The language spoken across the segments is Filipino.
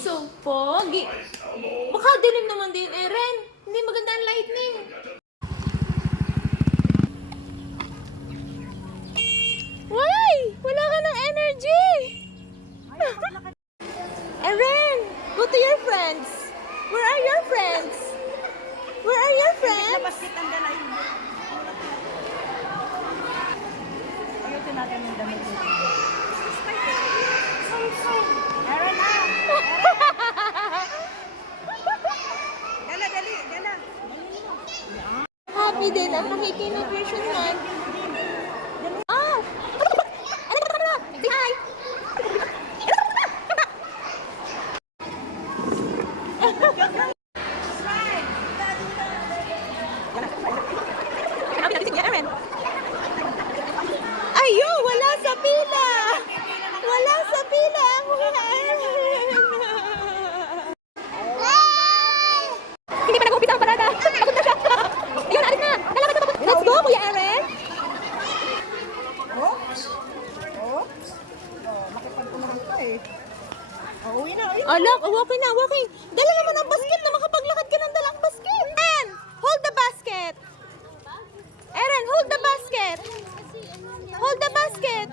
So pogi. Baka dilim naman din, Eren. Hindi maganda ang lightning. Why? Wala ka ng energy. Eren, go to your friends. Where are your friends? Where are your friends? Basket ang dala yun. Ayusin natin yung damit nito. Meron na! Dala, dali, dala. Happy din ang makiki-nutrition man. Oh! Say hi! Ayun! Wala sa pila! Wala sa pila ang Kuya Eren! Hindi pa nag-umpisa ang parada! Pagod na siya! Ayun, alis na! Dalawa sa pagod! Let's go, Kuya Eren! Oops! Oops! Oh, makipagpunahan ka eh. Oh, uwi na, uwi na. Oh, look! Oh, walking na, walking! Dala naman ang basket na makapaglakad ka ng dalang basket! Eren! Hold the basket! Eren, hold the basket! Hold the basket!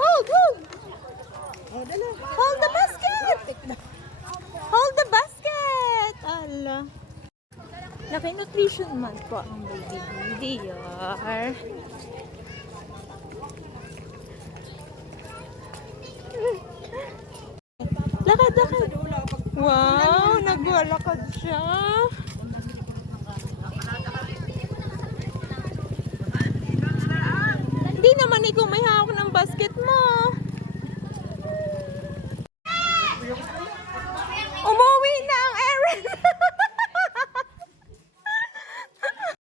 Hold, hold! Oh, dala. Hold the basket! Hold the basket! Ala. Naki-nutrition man po ang baby dear. Lakad, lakad. Wow, nagwalakad siya. Hindi naman ikaw may hawak ng basket mo.